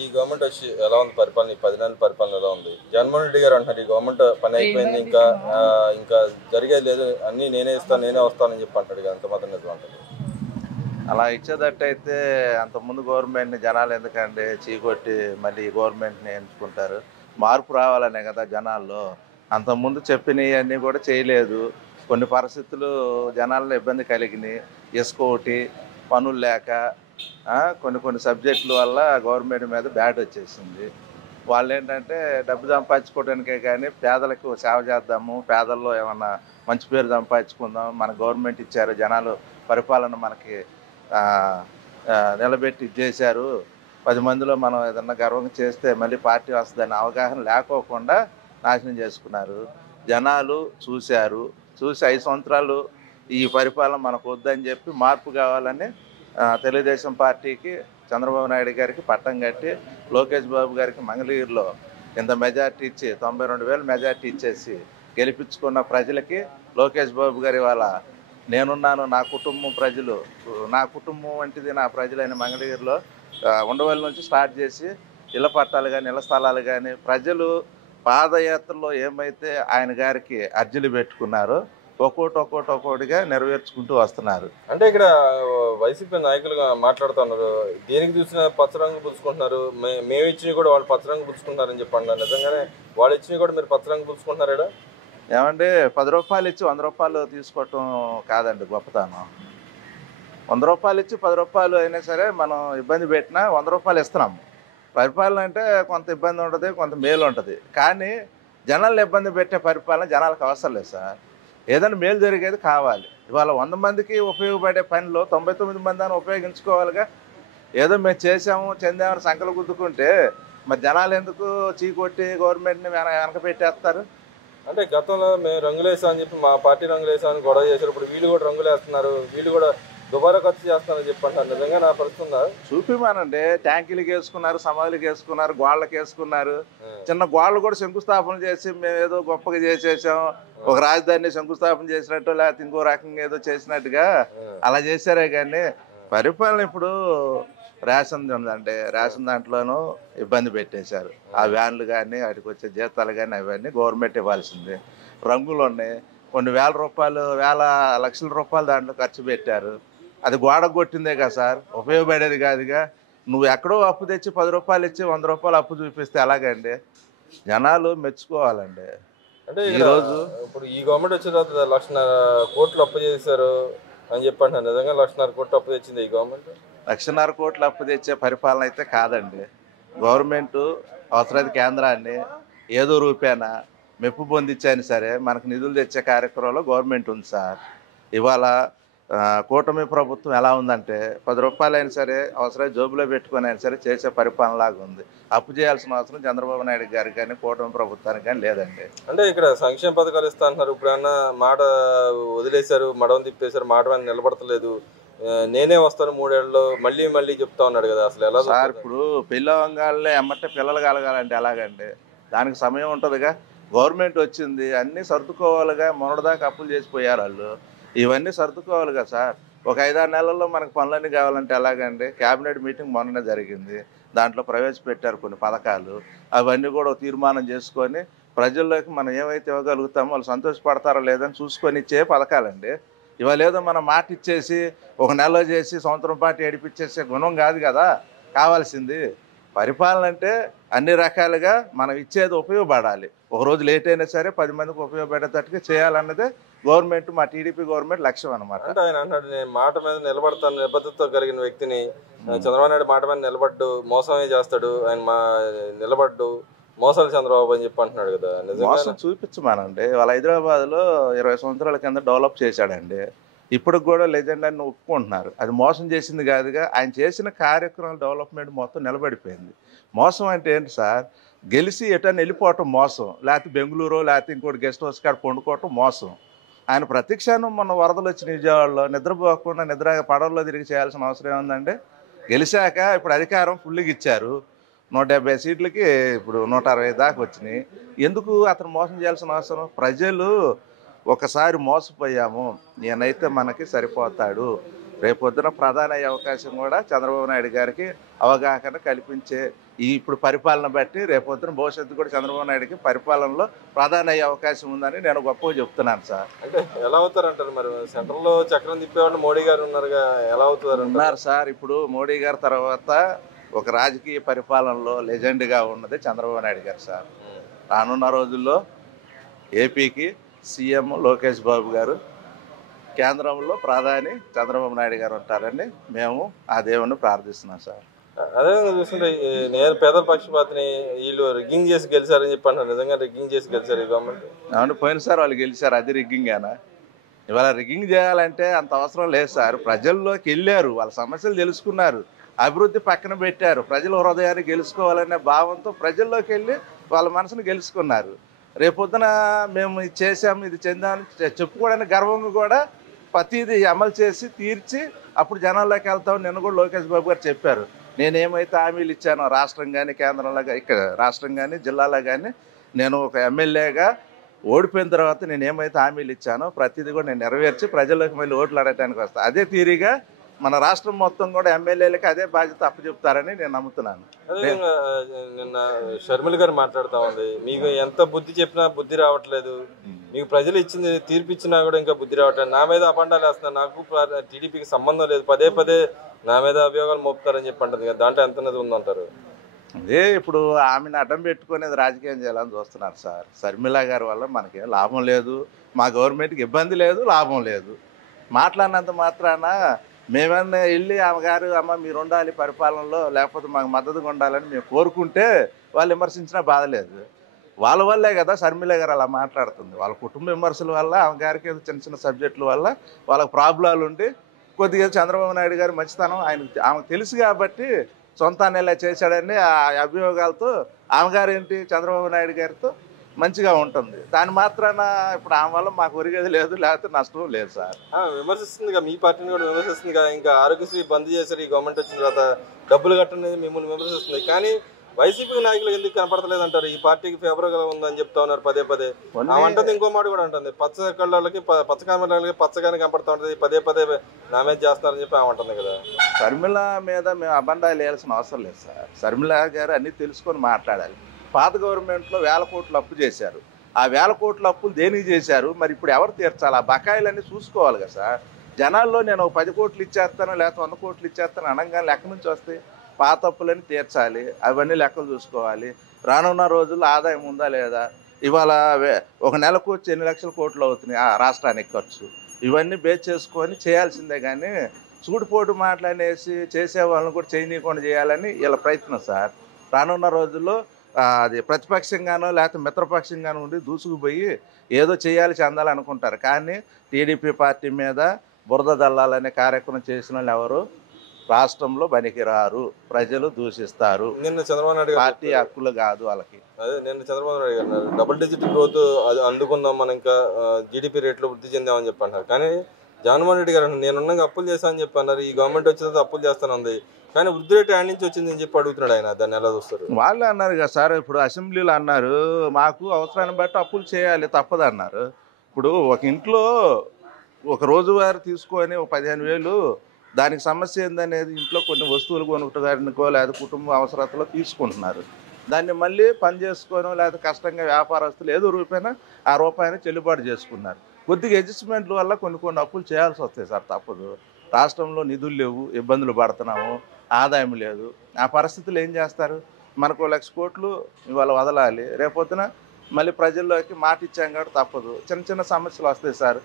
ఈ గవర్నమెంట్ వచ్చి ఎలా ఉంది పరిపాలన? ఈ 10 నెలల పరిపాలన ఎలా ఉంది? జగన్మోహన్ రెడ్డి గారు అంటున్నారు ఈ గవర్నమెంట్ పని అయిపోయింది, ఇంకా జరిగేది లేదు, అన్నీ నేనే ఇస్తాను నేనే వస్తానని చెప్పి అంటాడు. అంత మాత్రం నిజం అంటారు. అలా ఇచ్చేటట్టయితే అంతకుముందు గవర్నమెంట్ని జనాలు ఎందుకండి చీకొట్టి మళ్ళీ గవర్నమెంట్ని ఎంచుకుంటారు? మార్పు రావాలనే కదా జనాల్లో. అంతకుముందు చెప్పినవన్నీ కూడా చేయలేదు. కొన్ని పరిస్థితులు జనాల్లో ఇబ్బంది కలిగినాయి. ఇసుక ఒకటి, పనులు లేక, కొన్ని సబ్జెక్టుల వల్ల గవర్నమెంట్ మీద బ్యాడ్ వచ్చేసింది. వాళ్ళు ఏంటంటే డబ్బు సంపాదించుకోవడానికే కానీ పేదలకు సేవ చేద్దాము, పేదల్లో ఏమన్నా మంచి పేరు సంపాదించుకుందాం, మన గవర్నమెంట్ ఇచ్చారు, జనాలు పరిపాలన మనకి నిలబెట్టి చేశారు, 10 మందిలో మనం ఏదన్నా గర్వంగా చేస్తే మళ్ళీ పార్టీ వస్తుందని అవగాహన లేకోకుండా నాశనం చేసుకున్నారు. జనాలు చూశారు, చూసి 5 సంవత్సరాలు ఈ పరిపాలన మనకు వద్దని చెప్పి మార్పు కావాలని తెలుగుదేశం పార్టీకి చంద్రబాబు నాయుడు గారికి పట్టం కట్టి లోకేష్ బాబు గారికి మంగళగిరిలో ఇంత మెజార్టీ ఇచ్చి 92,000 మెజార్టీ ఇచ్చేసి గెలిపించుకున్న ప్రజలకి లోకేష్ బాబు గారి వాళ్ళ నేనున్నాను, నా కుటుంబం ప్రజలు, నా కుటుంబం వంటిది నా ప్రజలైన మంగళగిరిలో ఉండవల్లి నుంచి స్టార్ట్ చేసి ఇళ్ల పట్టాలు కానీ ఇళ్ల స్థలాలు కానీ ప్రజలు పాదయాత్రలో ఏమైతే ఆయన గారికి అర్జీలు పెట్టుకున్నారో ఒక్కోటిగా నెరవేర్చుకుంటూ వస్తున్నారు. అంటే ఇక్కడ వైసీపీ నాయకులుగా మాట్లాడుతున్నారు, దేనికి చూసినా పచ్చరంగు పులుచుకుంటున్నారు, మేము ఇచ్చినవి కూడా వాళ్ళు పచ్చరంగు పులుచుకుంటున్నారని చెప్పి అన్నారు. నిజంగానే వాళ్ళు ఇచ్చినవి కూడా మీరు పచ్చరంగు పులుచుకుంటున్నారా? ఏమంటే 10 రూపాయలు ఇచ్చి 100 రూపాయలు తీసుకోవటం కాదండి గొప్పతనం. 100 రూపాయలు ఇచ్చి 10 రూపాయలు అయినా సరే మనం ఇబ్బంది పెట్టినా 100 రూపాయలు ఇస్తున్నాం. పరిపాలన అంటే కొంత ఇబ్బంది ఉంటుంది, కొంత మేలు ఉంటుంది. కానీ జనాలను ఇబ్బంది పెట్టే పరిపాలన జనాలకు అవసరం లేదు సార్. ఏదైనా మేలు జరిగేది కావాలి. ఇవాళ 100 మందికి ఉపయోగపడే పనిలో 99 మంది అని ఉపయోగించుకోవాలిగా. ఏదో మేము చేసాము చెందామని సంకలు గుద్దుకుంటే మరి జనాలు ఎందుకు చీకొట్టి గవర్నమెంట్ని వెనక పెట్టేస్తారు? అంటే గతంలో మేము రంగులేసాం అని చెప్పి మా పార్టీ రంగులేసామని గొడవ చేశారు, ఇప్పుడు వీళ్ళు కూడా రంగులు వేస్తున్నారు, వీళ్ళు కూడా దుబారా ఖర్చు చేస్తారని చెప్పి అంటారు. నిజంగా నా పరిస్థితుందా? చూపిమానండి. ట్యాంకీలకు వేసుకున్నారు, సమాధులకు వేసుకున్నారు, గోళ్ళకి వేసుకున్నారు. చిన్న గోళ్ళు కూడా శంకుస్థాపన చేసి మేము ఏదో గొప్పగా చేసేసాం, ఒక రాజధానిని శంకుస్థాపన చేసినట్టు లేకపోతే ఇంకో రకంగా ఏదో చేసినట్టుగా అలా చేశారే. కానీ పరిపాలన ఇప్పుడు రేషన్ ఉందంటే రేషన్ దాంట్లోనూ ఇబ్బంది పెట్టేశారు. ఆ వ్యాన్లు కానీ వాటికి వచ్చే జీతాలు కానీ అవన్నీ గవర్నమెంట్ ఇవ్వాల్సింది. రంగులు ఉన్నాయి, కొన్ని వేల లక్షల రూపాయలు దాంట్లో ఖర్చు పెట్టారు. అది గోడ కొట్టిందే కదా సార్, ఉపయోగపడేది కాదుగా. నువ్వు ఎక్కడో అప్పు తెచ్చి 10 రూపాయలు ఇచ్చి 100 రూపాయలు అప్పు చూపిస్తే ఎలాగండి? జనాలు మెచ్చుకోవాలండి. అంటే ఈరోజు ఇప్పుడు ఈ గవర్నమెంట్ వచ్చిన తర్వాత 1,50,000 కోట్లు అప్పు చేశారు అని చెప్పి అంటున్నారు. నిజంగా 1,50,000 కోట్లు అప్పు తెచ్చింది ఈ గవర్నమెంట్? 1,50,000 కోట్లు అప్పు తెచ్చే పరిపాలన అయితే కాదండి. గవర్నమెంటు అవసరమైతే కేంద్రాన్ని ఏదో రూపేనా మెప్పు పొందించైనా సరే మనకు నిధులు తెచ్చే కార్యక్రమంలో గవర్నమెంట్ ఉంది సార్. ఇవాళ కూటమి ప్రభుత్వం ఎలా ఉందంటే 10 రూపాయలు అయినా సరే అవసరమైన జోబులో పెట్టుకొని అయినా సరే చేసే పరిపాలనలాగా ఉంది. అప్పు చేయాల్సిన అవసరం చంద్రబాబు నాయుడు గారికి కానీ కూటమి ప్రభుత్వానికి కానీ లేదండి. అంటే ఇక్కడ సంక్షేమ పథకాలు ఇస్తా అంటున్నారు, ఇప్పుడు అన్న మాట వదిలేశారు, మడవం తిప్పేశారు, మాట మీద నిలబడతలేదు, నేనే వస్తాను 3 ఏళ్ళలో మళ్ళీ చెప్తా ఉన్నాడు కదా. అసలు ఎలా సార్? ఇప్పుడు పిల్లవంగాళ్ళే ఎమ్మటే పిల్లలు కలగాలంటే ఎలాగండి? దానికి సమయం ఉంటుందిగా. గవర్నమెంట్ వచ్చింది, అన్నీ సర్దుకోవాలిగా. మొన్నటిదాకా అప్పులు చేసిపోయారు వాళ్ళు, ఇవన్నీ సర్దుకోవాలిగా సార్. ఒక 5-6 నెలల్లో మనకు పనులన్నీ కావాలంటే ఎలాగండి? క్యాబినెట్ మీటింగ్ మొన్ననే జరిగింది, దాంట్లో ప్రవేశపెట్టారు కొన్ని పథకాలు. అవన్నీ కూడా తీర్మానం చేసుకొని ప్రజల్లోకి మనం ఏమైతే ఇవ్వగలుగుతామో వాళ్ళు సంతోషపడతారో లేదని చూసుకొని ఇచ్చే పథకాలండి. ఇవాళ ఏదో మనం మాట ఇచ్చేసి ఒక నెలలో చేసి సంవత్సరం పాటు ఏడిపించేసే గుణం కాదు కదా కావాల్సింది. పరిపాలన అంటే అన్ని రకాలుగా మనం ఇచ్చేది ఉపయోగపడాలి. ఒక రోజు లేట్ అయినా సరే 10 మందికి ఉపయోగపడేటట్టుగా చేయాలన్నదే గవర్నమెంట్, మా టీడీపీ గవర్నమెంట్ లక్ష్యం అనమాట. అంటే ఆయన అన్నాడు, నేను మాట మీద నిలబడతాను, నిబద్ధతతో కలిగిన వ్యక్తిని. చంద్రబాబు నాయుడు మాట మీద నిలబడ్డు, మోసమే చేస్తాడు, ఆయన నిలబడ్డు మోసాలు చంద్రబాబు అని చెప్పి అంటున్నాడు కదా. మోసం చూపించమానండి. వాళ్ళ హైదరాబాద్లో 20 సంవత్సరాల కింద డెవలప్ చేశాడండి. ఇప్పుడు కూడా లెజెండ్ అని ఒప్పుకుంటున్నారు. అది మోసం చేసింది కాదుగా. ఆయన చేసిన కార్యక్రమాల డెవలప్మెంట్ మొత్తం నిలబడిపోయింది. మోసం అంటే ఏంటి సార్? గెలిచి ఎటన్నా వెళ్ళిపోవటం మోసం, లేకపోతే బెంగళూరు లేకపోతే ఇంకోటి గెస్ట్ హౌస్ కాడ పండుకోవటం మోసం. ఆయన ప్రతిక్షణం మొన్న వరదలు వచ్చిన విజయవాడలో నిద్రపోకుండా పడవల్లో తిరిగి చేయాల్సిన అవసరం ఏముందండి? గెలిచాక ఇప్పుడు అధికారం ఫుల్గా ఇచ్చారు, 170 సీట్లకి ఇప్పుడు 160 దాకా వచ్చినాయి. ఎందుకు అతను మోసం చేయాల్సిన అవసరం? ప్రజలు ఒకసారి మోసపోయాము, ఈయనైతే మనకి సరిపోతాడు, రేపొద్దున ప్రధాని అయ్యే అవకాశం కూడా చంద్రబాబు నాయుడు గారికి అవగాహన కల్పించే ఇప్పుడు పరిపాలన బట్టి రేపొద్దున భవిష్యత్తు కూడా చంద్రబాబు నాయుడుకి పరిపాలనలో ప్రాధాన్య అయ్యే అవకాశం ఉందని నేను గొప్పగా చెప్తున్నాను సార్. అంటే ఎలా అవుతారంటారు మరి? సెంట్రల్లో చక్రం తిప్పేవాళ్ళు మోడీ గారు ఉన్నారుగా, ఎలా అవుతారు ఉన్నారు సార్. ఇప్పుడు మోడీ గారి తర్వాత ఒక రాజకీయ పరిపాలనలో లెజెండ్గా ఉన్నది చంద్రబాబు నాయుడు గారు సార్. రానున్న రోజుల్లో ఏపీకి సీఎం లోకేష్ బాబు గారు, కేంద్రంలో ప్రధాని చంద్రబాబు నాయుడు గారు ఉంటారని మేము ఆ దేవుణ్ణి ప్రార్థిస్తున్నాం సార్. అదేవిధంగా చూస్తుంటే నేను పేదల పక్షపాతిని వీళ్ళు రిగ్గింగ్ చేసి గెలిచారని చెప్పి అంటారు. నిజంగా రిగ్గింగ్ చేసి గెలిచారు ఈ గవర్నమెంట్? అవును, పోయినసారి వాళ్ళు గెలిచారు. అది రిగ్గింగేనా? ఇవాళ రిగ్గింగ్ చేయాలంటే అంత అవసరం లేదు సార్. ప్రజల్లోకి వెళ్ళారు, వాళ్ళ సమస్యలు తెలుసుకున్నారు, అభివృద్ధి పక్కన పెట్టారు, ప్రజల హృదయాన్ని గెలుచుకోవాలనే భావంతో ప్రజల్లోకి వెళ్ళి వాళ్ళ మనసును గెలుచుకున్నారు. రేపొద్దున మేము ఇది చేసాము, ఇది చెందామని చెప్పుకోవడానికి గర్వంగా కూడా ప్రతిదీ అమలు చేసి తీర్చి అప్పుడు జనాల్లోకి వెళ్తామని నిన్న కూడా లోకేష్ బాబు గారు చెప్పారు. నేనేమైతే హామీలు ఇచ్చానో రాష్ట్రం కానీ కేంద్రంలో ఇక్కడ రాష్ట్రం కానీ జిల్లాలో కానీ నేను ఒక ఎమ్మెల్యేగా ఓడిపోయిన తర్వాత నేను ఏమైతే హామీలు ఇచ్చానో ప్రతిదీ కూడా నేను నెరవేర్చి ప్రజల్లోకి మళ్ళీ ఓట్లు అడగడానికి వస్తాను. అదే తీరిగా మన రాష్ట్రం మొత్తం కూడా ఎమ్మెల్యేలకి అదే బాధ్యత అప్పచెప్తారని నేను నమ్ముతున్నాను. అదేవిధంగా నిన్న షర్మిల గారు మాట్లాడుతూ ఉంది, మీకు ఎంత బుద్ధి చెప్పినా బుద్ధి రావట్లేదు, మీకు ప్రజలు ఇచ్చింది తీర్పు ఇచ్చినా కూడా ఇంకా బుద్ధి రావట్లేదు, నా మీద అపండాలు వేస్తున్నారు, నాకు టీడీపీకి సంబంధం లేదు, పదే పదే నా మీద అభియోగాలు మోపుతారని చెప్పి అంటుంది కదా, దాంట్లో ఎంత ఉందంటారు? అదే ఇప్పుడు ఆమెను అడ్డం పెట్టుకునేది రాజకీయం చేయాలని చూస్తున్నారు సార్. షర్మిల గారి వల్ల మనకేం లాభం లేదు, మా గవర్నమెంట్కి ఇబ్బంది లేదు, లాభం లేదు. మాట్లాడినంత మాత్రాన మేమన్నా వెళ్ళి ఆమె గారు అమ్మ మీరు ఉండాలి పరిపాలనలో, లేకపోతే మాకు మద్దతుగా ఉండాలని మేము కోరుకుంటే వాళ్ళు విమర్శించినా బాధ లేదు. వాళ్ళ వల్లే కదా షర్మిల గారు అలా మాట్లాడుతుంది. వాళ్ళ కుటుంబ విమర్శల వల్ల, ఆమె గారికి చిన్న చిన్న సబ్జెక్టుల వల్ల వాళ్ళకి ప్రాబ్లాలు ఉండి కొద్దిగా చంద్రబాబు నాయుడు గారి మంచితనం ఆమెకు తెలుసు కాబట్టి సొంతాన్ని ఇలా చేశాడని ఆ అభియోగాలతో ఆమె గారు ఏంటి చంద్రబాబు నాయుడు గారితో మంచిగా ఉంటుంది. దాని మాత్రాన ఇప్పుడు ఆమె వల్ల మాకు ఒరిగేది లేదు, లేకపోతే నష్టం లేదు సార్. విమర్శిస్తుంది మీ పార్టీని కూడా విమర్శిస్తుంది. ఇంకా ఆరోగ్యశ్రీ బంద్ చేశారు ఈ గవర్నమెంట్ వచ్చిన తర్వాత, డబ్బులు కట్టనేది మిమ్మల్ని విమర్శిస్తుంది. కానీ వైసీపీ నాయకులు ఎందుకు కనపడతలేదు అంటారు? ఈ పార్టీకి ఫేవర్ గా ఉందని చెప్తా ఉన్నారు పదే పదే. అంటుంది ఇంకో మాట కూడా అంటుంది, పచ్చ కళ్ళకి పచ్చ కామెలకి పచ్చగానే కనపడతా ఉంటుంది, పదే పదే నా మీద చేస్తున్నారని చెప్పి ఆమె కదా. షర్మిల మీద మేము అబండాలు వేయాల్సిన అవసరం లేదు సార్. షర్మిల గారు అన్నీ తెలుసుకొని మాట్లాడాలి. పాత గవర్నమెంట్లో 1000 కోట్లు అప్పు చేశారు. ఆ 1000 కోట్ల అప్పులు దేనికి చేశారు? మరి ఇప్పుడు ఎవరు తీర్చాలి? ఆ బకాయిలన్నీ చూసుకోవాలి కదా సార్. జనాల్లో నేను 10 కోట్లు ఇచ్చేస్తాను లేకపోతే 100 కోట్లు ఇచ్చేస్తాను అనగానే లెక్క నుంచి వస్తాయి. పాత అప్పులని తీర్చాలి, అవన్నీ లెక్కలు చూసుకోవాలి. రానున్న రోజుల్లో ఆదాయం ఉందా లేదా, ఇవాళ ఒక నెలకు వచ్చి 8 లక్షల కోట్లు అవుతున్నాయి ఆ రాష్ట్రానికి ఖర్చు. ఇవన్నీ బేస్ చేసుకొని చేయాల్సిందే కానీ సూటిపోటు మాట్లాడేసి చేసే వాళ్ళని కూడా చేయనీయకుండా చేయాలని వీళ్ళ ప్రయత్నం సార్. రానున్న రోజుల్లో అది ప్రతిపక్షంగానో లేకపోతే మిత్రపక్షంగానో ఉండి దూసుకుపోయి ఏదో చేయాలి చెందాలి అనుకుంటారు. కానీ టీడీపీ పార్టీ మీద బురద దల్లాలనే కార్యక్రమం చేసిన వాళ్ళు ఎవరు రాష్ట్రంలో పనికిరారు, ప్రజలు దూషిస్తారు. నిన్న చంద్రబాబు నాయుడు పార్టీ హక్కులు కాదు వాళ్ళకి. అదే నిన్న చంద్రబాబు నాయుడు గారు డబుల్ డిజిట్ గ్రోత్ అది అందుకుందాం, మనం ఇంకా జీడిపి రేట్లో వృద్ధి చెందామని చెప్పి అన్నారు. కానీ జగన్మోహన్ రెడ్డి గారు నేనున్నాక అప్పులు చేస్తానని చెప్పి అన్నారు, ఈ గవర్నమెంట్ వచ్చిన తర్వాత అప్పులు చేస్తానుంది, కానీ వృద్ధి రేటు యాడ్ నుంచి వచ్చింది అని చెప్పి అడుగుతున్నాడు ఆయన. దాన్ని ఎలా చూస్తారు? వాళ్ళే అన్నారు కదా సార్, ఇప్పుడు అసెంబ్లీలో అన్నారు మాకు అవసరాన్ని బట్టి అప్పులు చేయాలి తప్పదు అన్నారు. ఇప్పుడు ఒక ఇంట్లో ఒక రోజువారీ తీసుకొని 15,000 దానికి సమస్య ఏందనేది ఇంట్లో కొన్ని వస్తువులు కొనుక్కోవడానికో లేదా కుటుంబ అవసరాలతో తీసుకుంటున్నారు. దాన్ని మళ్ళీ పని చేసుకోనో లేదా కష్టంగా వ్యాపారస్తులు ఏదో రూపాయినా ఆ రూపాయిని చెల్లుబాటు చేసుకున్నారు. కొద్దిగా అడ్జస్ట్మెంట్ల వల్ల కొన్ని అప్పులు చేయాల్సి వస్తాయి సార్, తప్పదు. రాష్ట్రంలో నిధులు లేవు, ఇబ్బందులు పడుతున్నాము, ఆదాయం లేదు. ఆ పరిస్థితులు ఏం చేస్తారు? మనకు 1 లక్ష కోట్లు ఇవాళ వదలాలి, రేపొద్దున మళ్ళీ ప్రజల్లోకి మాట ఇచ్చాం కాబట్టి తప్పదు. చిన్న చిన్న సమస్యలు వస్తాయి సార్,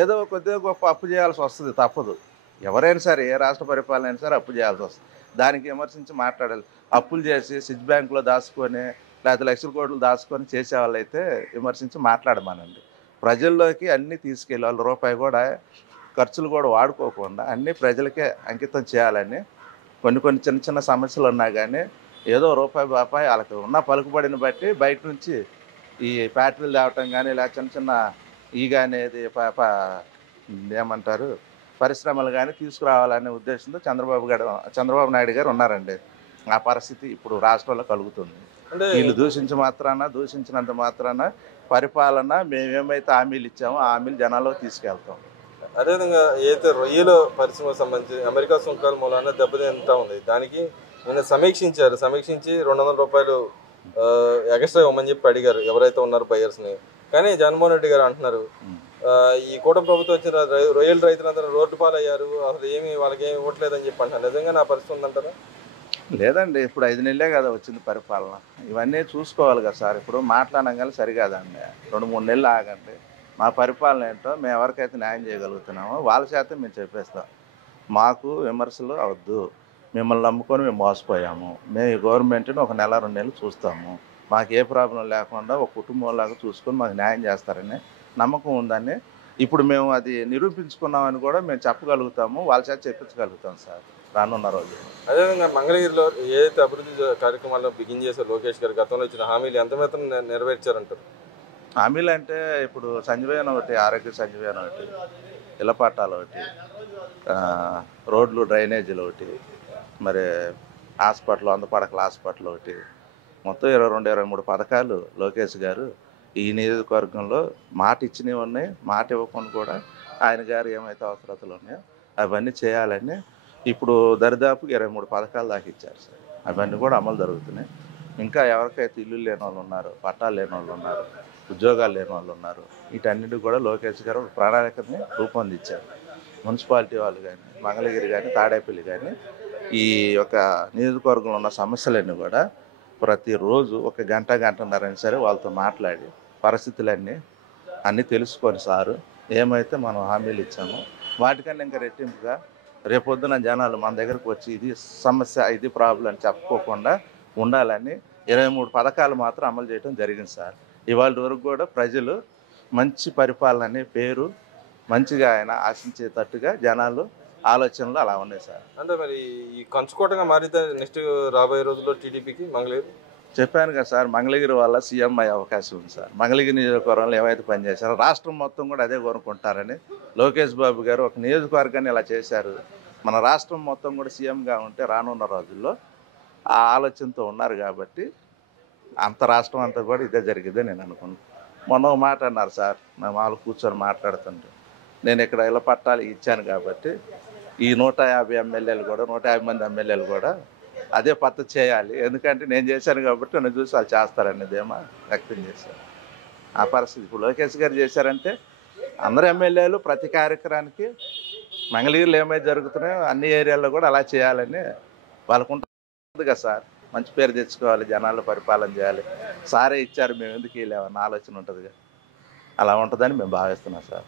ఏదో కొద్దిగా గొప్ప అప్పు చేయాల్సి వస్తుంది, తప్పదు. ఎవరైనా సరే ఏ రాష్ట్ర పరిపాలన అయినా సరే అప్పు చేయాల్సి వస్తుంది. దానికి విమర్శించి మాట్లాడాలి. అప్పులు చేసి స్విచ్ బ్యాంకులో దాచుకొని లేకపోతే లక్షల కోట్లు దాచుకొని చేసేవాళ్ళు అయితే విమర్శించి మాట్లాడమనండి. ప్రజల్లోకి అన్నీ తీసుకెళ్ళి వాళ్ళ రూపాయి కూడా ఖర్చులు కూడా వాడుకోకుండా అన్నీ ప్రజలకే అంకితం చేయాలని కొన్ని చిన్న చిన్న సమస్యలు ఉన్నా కానీ ఏదో రూపాయి వాళ్ళకి ఉన్న పలుకుబడిని బట్టి బయట నుంచి ఈ ఫ్యాక్టరీలు తేవటం కానీ లేదా చిన్న అనేది ఏమంటారు పరిశ్రమలు కానీ తీసుకురావాలనే ఉద్దేశంతో చంద్రబాబు నాయుడు గారు ఉన్నారండి. ఆ పరిస్థితి ఇప్పుడు రాష్ట్రంలో కలుగుతుంది. వీళ్ళు దూషించినంత మాత్రాన పరిపాలన మేమేమైతే హామీలు ఇచ్చామో ఆ హామీలు జనాల్లోకి తీసుకెళ్తాం. అదేవిధంగా ఏదైతే రొయ్యల పరిశ్రమకు సంబంధించి అమెరికా సుంకాల మూలాన దెబ్బతింటా ఉంది, దానికి నిన్న సమీక్షించి 200 రూపాయలు ఎక్స్ట్రా ఇవ్వమని చెప్పి అడిగారు ఎవరైతే ఉన్నారో బయర్స్ని. కానీ జగన్మోహన్ రెడ్డి గారు అంటున్నారు ఈ కూటమి ప్రభుత్వం వచ్చిన రొయ్యల రైతులందరూ రోడ్డు పాలయ్యారు, అసలు వాళ్ళకి ఏమి ఇవ్వట్లేదని చెప్పి అంటున్నారు. నిజంగా నా పరిస్థితి ఉందంటారా? లేదండి, ఇప్పుడు 5 నెలలే కదా వచ్చింది పరిపాలన. ఇవన్నీ చూసుకోవాలి కదా సార్. ఇప్పుడు మాట్లాడగానే సరికాదండి, 2-3 నెలలు ఆగండి. మా పరిపాలన ఏంటో మేము ఎవరికైతే న్యాయం చేయగలుగుతున్నామో వాళ్ళ చేత మేము చెప్పేస్తాం. మాకు విమర్శలు అవద్దు, మిమ్మల్ని నమ్ముకొని మేము మోసపోయాము, మేము ఈ గవర్నమెంట్ని ఒక నెల 2 నెలలు చూస్తాము, మాకు ఏ ప్రాబ్లం లేకుండా ఒక కుటుంబంలాగా చూసుకొని మాకు న్యాయం చేస్తారని నమ్మకం ఉందని ఇప్పుడు మేము అది నిరూపించుకున్నామని కూడా మేము చెప్పగలుగుతాము, వాళ్ళ చేత చెప్పించగలుగుతాం సార్ రానున్న రోజు. అదేవిధంగా మంగళగిరిలో ఏదైతే అభివృద్ధి కార్యక్రమాల్లో బిగిన్ చేశారు లోకేష్ గారు, గతంలో ఇచ్చిన హామీలు ఎంత మాత్రం నెరవేర్చారంటారు? హామీలు అంటే ఇప్పుడు సంజీవన్ ఒకటి, ఆరోగ్య సంజీవన్ ఒకటి, ఇళ్ల పట్టాలు ఒకటి, రోడ్లు డ్రైనేజీలు ఒకటి, మరి హాస్పిటల్ 100 పడకల హాస్పిటల్ ఒకటి, మొత్తం 22-23 పథకాలు లోకేష్ గారు ఈ నియోజకవర్గంలో మాట ఇచ్చినవి ఉన్నాయి. మాట ఇవ్వకుండా కూడా ఆయన గారు ఏమైతే అవసరతలు ఉన్నాయో అవన్నీ చేయాలని ఇప్పుడు దరిదాపు 23 పథకాలు దాకా ఇచ్చారు సార్. అవన్నీ కూడా అమలు జరుగుతున్నాయి. ఇంకా ఎవరికైతే ఇల్లు లేని వాళ్ళు ఉన్నారు, పట్టాలు లేని వాళ్ళు ఉన్నారు, ఉద్యోగాలు లేని వాళ్ళు ఉన్నారు, వీటన్నిటికి కూడా లోకేష్ గారు ఒక ప్రణాళికని రూపొందించారు. మున్సిపాలిటీ వాళ్ళు కానీ, మంగళగిరి కానీ, తాడేపల్లి కానీ ఈ యొక్క నియోజకవర్గంలో ఉన్న సమస్యలన్నీ కూడా ప్రతిరోజు ఒక గంటన్నర సరే వాళ్ళతో మాట్లాడి పరిస్థితులన్నీ తెలుసుకొని సారు ఏమైతే మనం హామీలు ఇచ్చామో వాటికన్నా ఇంకా రెట్టింపుగా రేపొద్దున జనాలు మన దగ్గరకు వచ్చి ఇది సమస్య, ఇది ప్రాబ్లం అని చెప్పుకోకుండా ఉండాలని 23 పథకాలు మాత్రం అమలు చేయడం జరిగింది సార్. ఇవాళ వరకు కూడా ప్రజలు మంచి పరిపాలన అనే పేరు మంచిగా ఆయన ఆశించేటట్టుగా జనాలు ఆలోచనలు అలా ఉన్నాయి సార్. అంటే మరి ఈ కంచుకోటగా మారితే నెక్స్ట్ రాబోయే రోజుల్లో టీడీపీకి మంగళగిరి చెప్పాను కదా సార్, మంగళగిరి వల్ల సీఎం అయ్యే అవకాశం ఉంది సార్. మంగళగిరి నియోజకవర్గంలో ఏవైతే పనిచేశారో రాష్ట్రం మొత్తం కూడా అదే కోరుకుంటారని లోకేష్ బాబు గారు ఒక నియోజకవర్గాన్ని ఇలా చేశారు. మన రాష్ట్రం మొత్తం కూడా సీఎంగా ఉంటే రానున్న రోజుల్లో ఆ ఆలోచనతో ఉన్నారు కాబట్టి అంత రాష్ట్రం అంతా కూడా ఇదే జరిగిద్దే నేను అనుకున్నాను. మొన్న ఒక మాట అన్నారు సార్, మేము వాళ్ళు కూర్చొని మాట్లాడుతుంటే, నేను ఇక్కడ ఇళ్ళ పట్టాలు ఇచ్చాను కాబట్టి ఈ 150 ఎమ్మెల్యేలు కూడా 150 మంది ఎమ్మెల్యేలు కూడా అదే పద్ధతి చేయాలి, ఎందుకంటే నేను చేశాను కాబట్టి నన్ను చూసి వాళ్ళు చేస్తారనేదేమో వ్యక్తం చేశారు. ఆ పరిస్థితి ఇప్పుడు లోకేష్ గారు చేశారంటే అందరు ఎమ్మెల్యేలు ప్రతి కార్యక్రమానికి మంగళగిరిలో ఏమైతే జరుగుతున్నాయో అన్ని ఏరియాల్లో కూడా అలా చేయాలని వాళ్ళకు ఉంటుంది కదా సార్. మంచి పేరు తెచ్చుకోవాలి, జనాల్లో పరిపాలన చేయాలి, సారే ఇచ్చారు మేము ఎందుకు వెళ్ళామన్న ఆలోచన ఉంటుందిగా, అలా ఉంటుందని మేము భావిస్తున్నాం సార్.